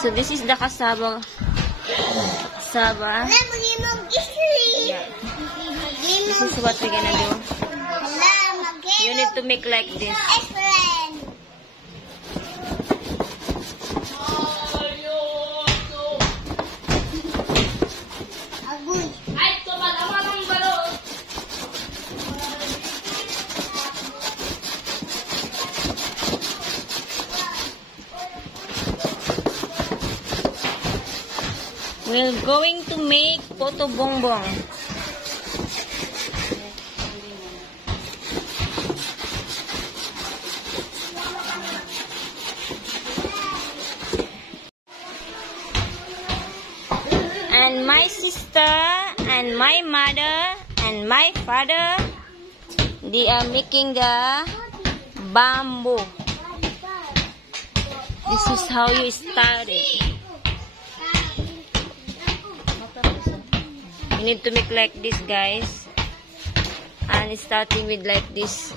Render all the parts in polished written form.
So this is the kasaba. Yeah. This is what we're gonna do. You need to make like this. We're going to make Poto Bongbong. And my sister and my mother and my father, they are making the bamboo. This is how you start it. You need to make like this, guys. And starting with like this.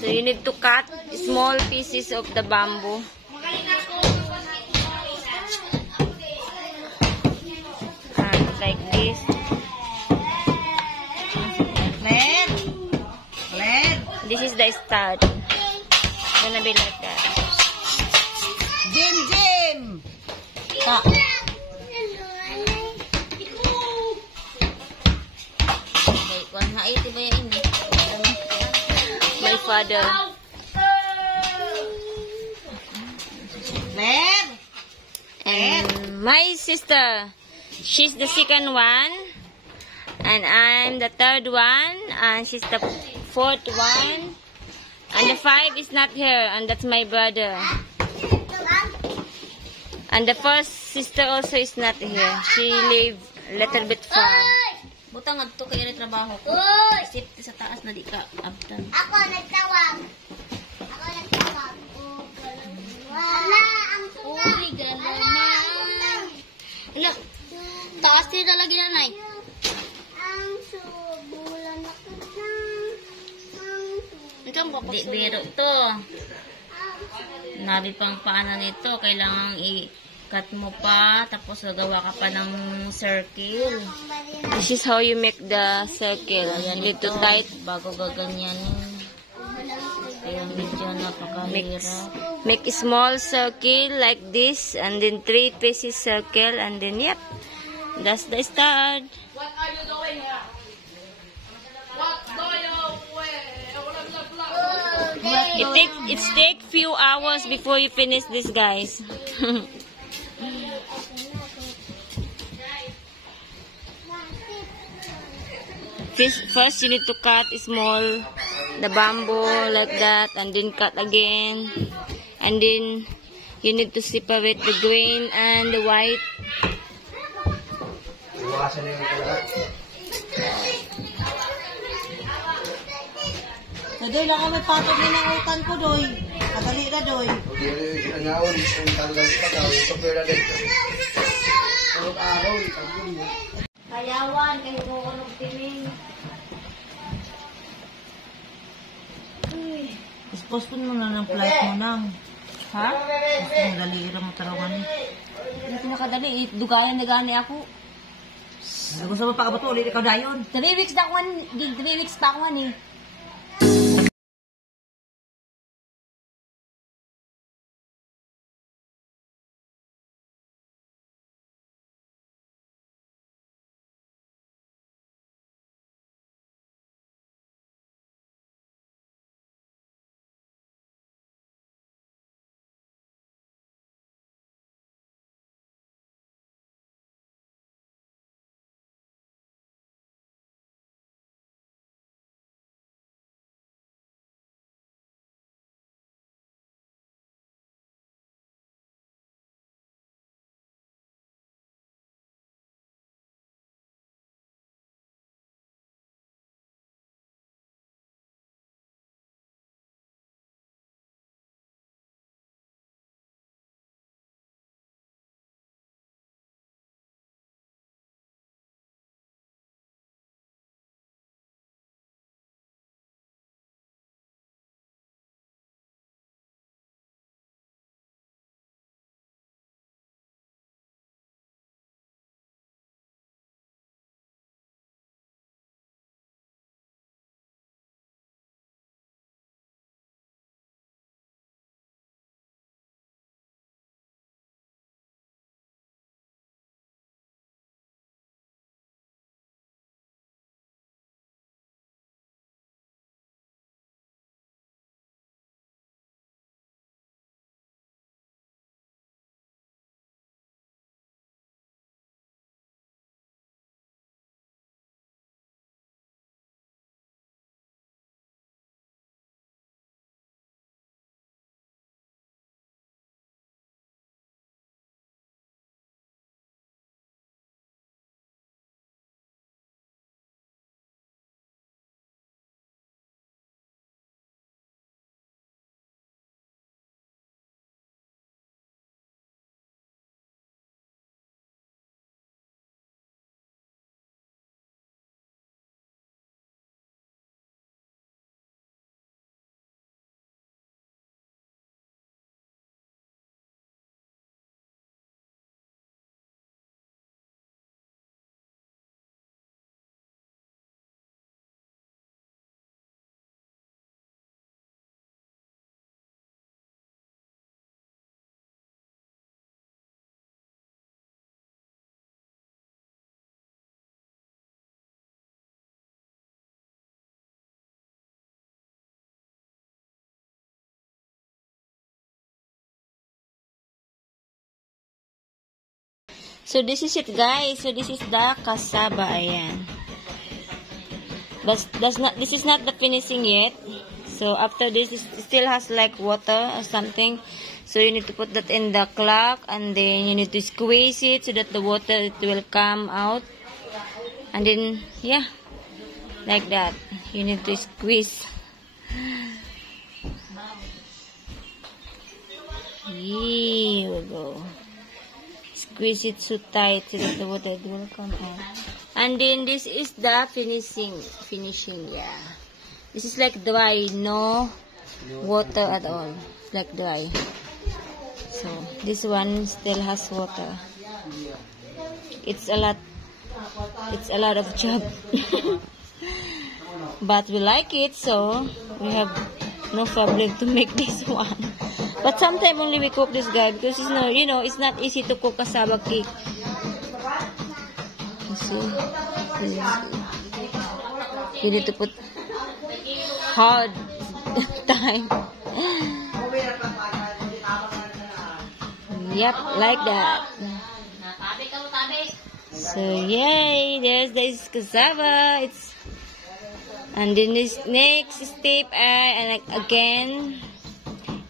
So you need to cut small pieces of the bamboo. And like this. This is the start. It's gonna be like that. Jim! My father. And my sister. She's the second one. And I'm the third one. And she's the fourth one. And the 5 is not here. And that's my brother. And the first sister also is not here. She live a little bit far. Butang adto kay iri trabaho ko. Isip sa taas na di ka abtan. Ako nagtawag. Wala ang tunga. Uy, galaman. Hala. Taas din lagi na nay. Ang subulan ako Di biro to. Nabi pang paano nito. Kailangan i-cut mo pa. Tapos gagawa ka pa ng circle. This is how you make the circle. Ayan Little ito. tight. Bago gaganyanin. Kaya medyo napakahirap. Make a small circle like this. And then 3 pieces circle. And then yep. That's the start. What are you doing here? What do you It take few hours before you finish this, guys. First you need to cut small the bamboo like that, and then cut again, and then you need to separate the green and the white. Doy, lang may patod na ng utan ko, Doy. Kadali na, Doy. Kayawan, kayo mo ko nagtiling. Pospon mo na ng flight mo nang. Ha? Ang dalira mo tarangan ni. Hindi ko nakadali. Dugayan na gani ako. Gusto mo pa kabato, ulit ikaw dayon. 3 weeks na ako. 3 weeks pa ako ni. So, this is it, guys. So, this is the cassava. Ayan. This is not the finishing yet. So, after this, it still has like water or something. So, you need to put that in the clock. And then, you need to squeeze it so that the water it will come out. And then, yeah. Like that. You need to squeeze. Here we go. Squeeze it so tight so that the water will come out. And then this is the finishing, yeah. This is like dry, no water at all. Like dry. So this one still has water. It's a lot of job. But we like it, so we have no problem to make this one. But sometimes only we cook this, guy, because it's no, you know, it's not easy to cook cassava cake. You see, you need to put hard time. Yep, like that. So yay, there's this cassava. And then this next step, and again.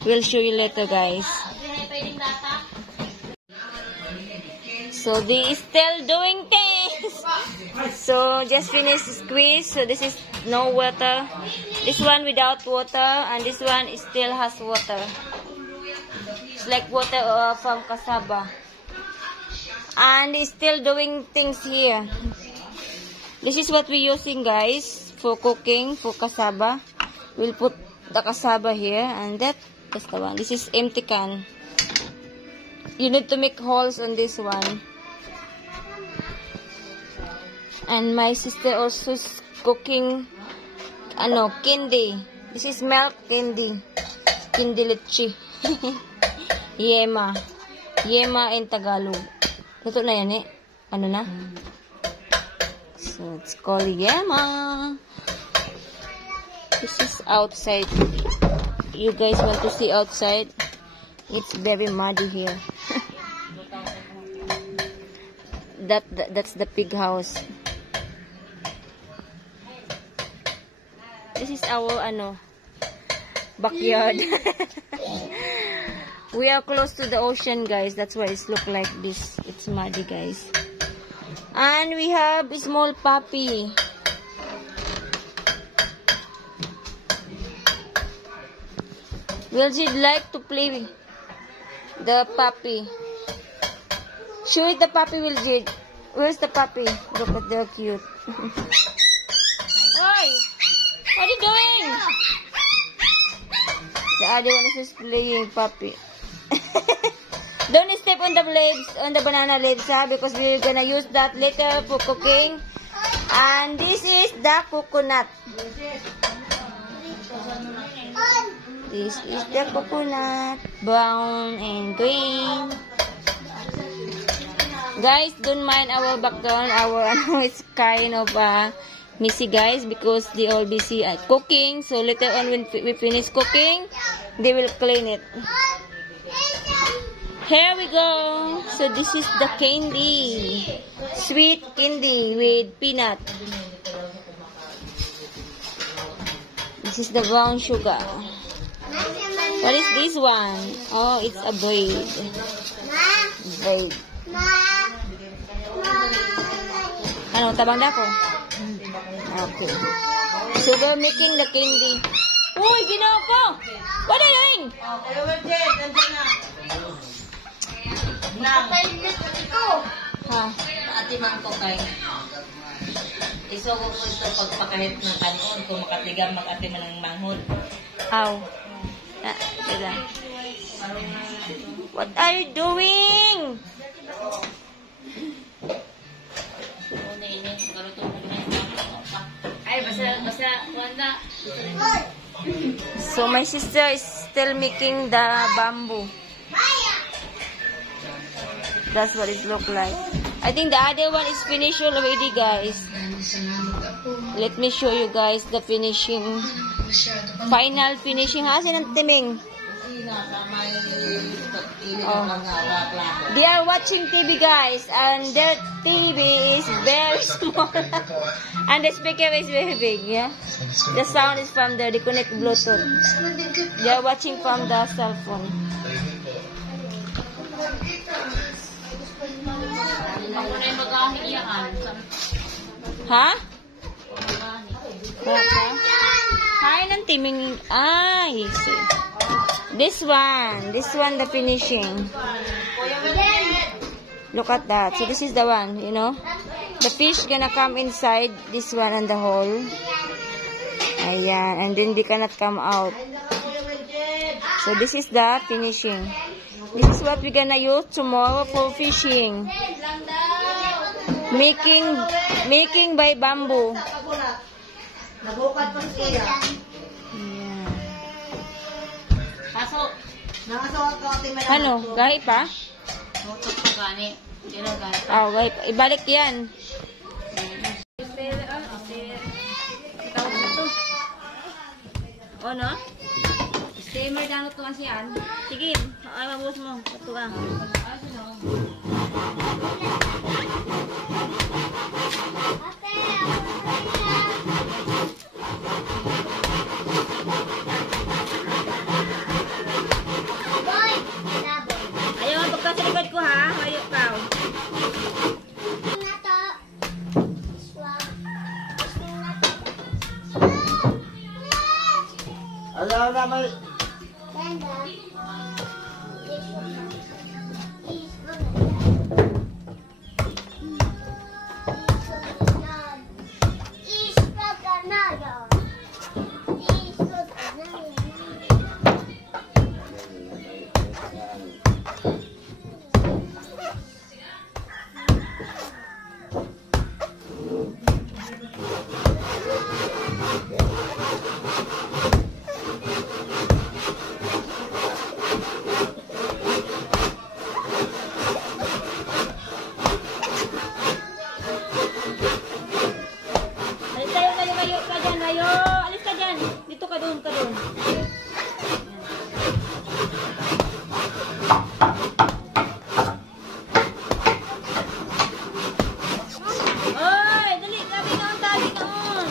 We'll show you later, guys. So they still doing things. So just finish the squeeze. So this is no water. This one without water, and this one still has water. It's like water from cassava. And it's still doing things here. This is what we're using, guys, for cooking for cassava. We'll put the cassava here, and that's the one. This is empty can. You need to make holes on this one. And my sister also is cooking candy. This is milk candy. Candy leche. Yema. Yema in Tagalog. Ito na yan eh. Ano na? So, it's called Yema. This is outside. You guys want to see outside? It's very muddy here. That's the pig house. This is our backyard. We are close to the ocean, guys. That's why it's look like this. It's muddy, guys. And we have a small puppy. Will she like to play with the puppy? Show it the puppy, Wiljid. Where's the puppy? Look at they're cute. Oi! What are you doing? The other one is just playing puppy. Don't step on the leaves, on the banana leaves, because we're gonna use that later for cooking. And this is the coconut. This is the coconut, brown and green. Guys, don't mind our background. It's kind of messy, guys, because they all busy at cooking. So later on, when we finish cooking, they will clean it. Here we go. So this is the candy, sweet candy with peanut. This is the brown sugar. What is this one? Oh, it's a bread. Bread. Ano, tabang dako? Okay. So we're making the candy. Uy, ginawa ko! What are you doing? Ha? Ati man ko kay. Isugo ko ito pagpakahit ng kanon kung makatigam mag-ati man ng manghod. Ow. What are you doing? Ay, basta wala. So my sister is still making the bamboo. That's what it look like. I think the other one is finished already, guys. Let me show you guys the finishing. Final finishing. Asan ang timing? Oh. They are watching TV, guys, and their TV is very small and the speaker is very big. Yeah, the sound is from the connect Bluetooth. They are watching from the cell phone. Ha? Hi, ng timing. Ay, see. This one the finishing. Look at that. So this is the one, you know. The fish gonna come inside this one and the hole. Ayan, and then they cannot come out. So this is the finishing. This is what we're gonna use tomorrow for fishing. Making by bamboo. Ano? Gahi pa? Oh, gahi pa. Ibalik yan. O, no? Steamer down ito kasi yan. Sige, ay mabuhos mo. Ito ah. Ayaw ang pagka sa likod ko ha. Ayaw ka. Ayaw na may... Is Alis tayo, layo ka dyan, layo. Alis ka dyan. Dito ka doon, ka doon. Oy, dali, tabi noon, tabi noon.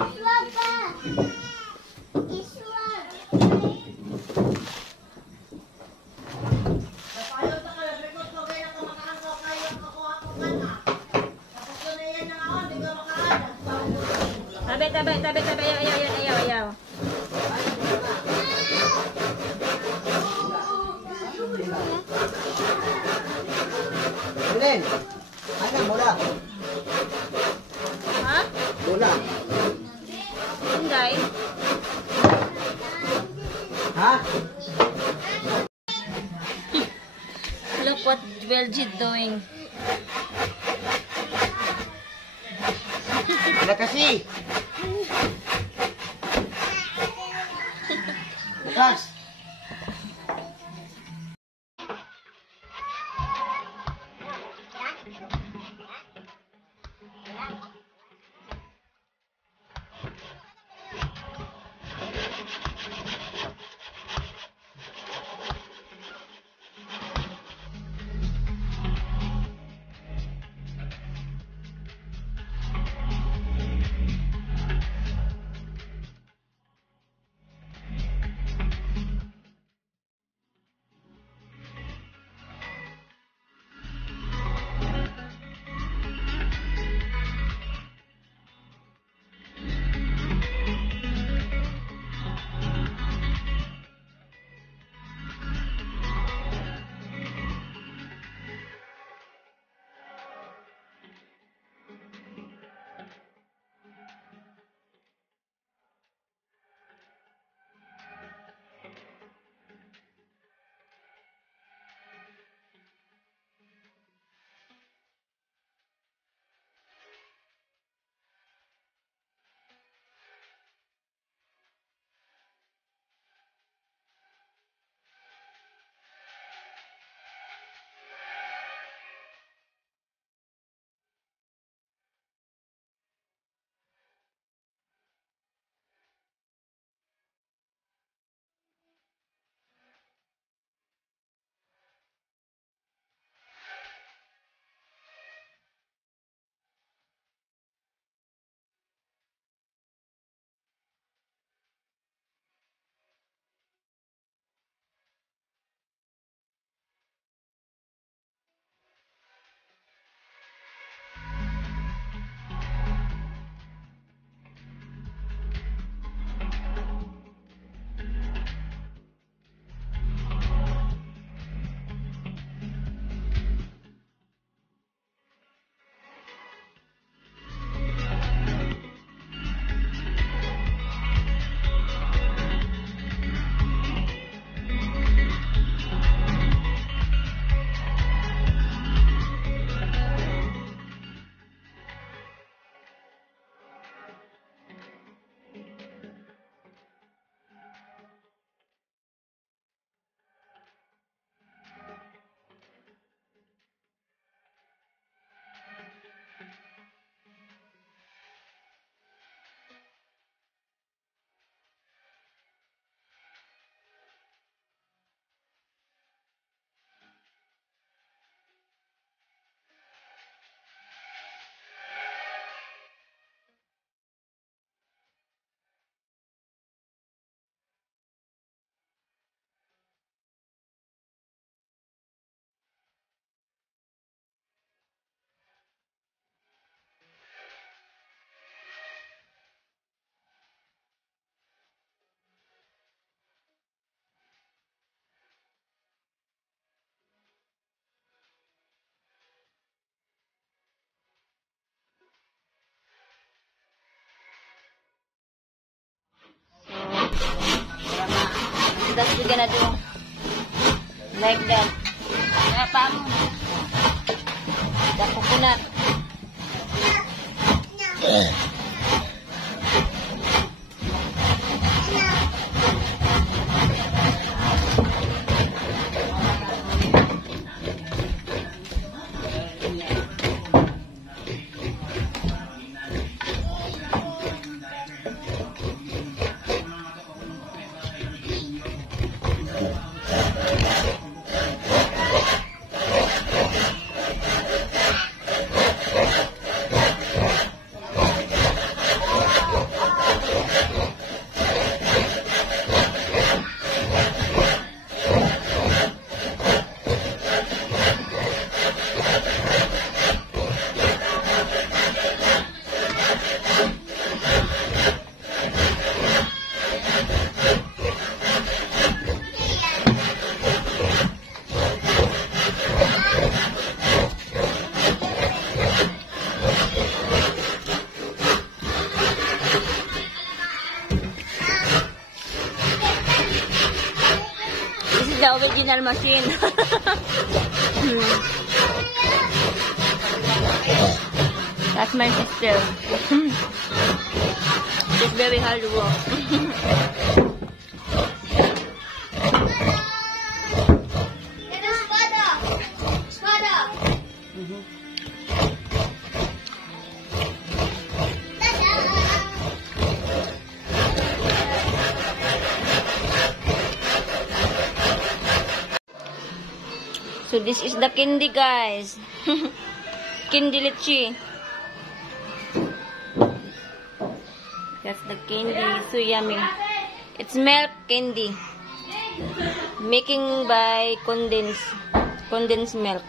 Iswag ka. Iswag. Tabi, tabi, tabi, tabi. Ayaw, ayaw, ayaw, ayaw. Bilin. Ano, bola? Ha? Bola. Hindi. Ha? Look what Belgian doing. Wala kasi. Bukas. That's we're gonna do. Like that. Kaya pa mo. The coconut. The original machine. That's my sister. It's very hard to work. So this is the candy, guys. Candy litchi. That's the candy. So yummy. It's milk candy. Making by condensed milk.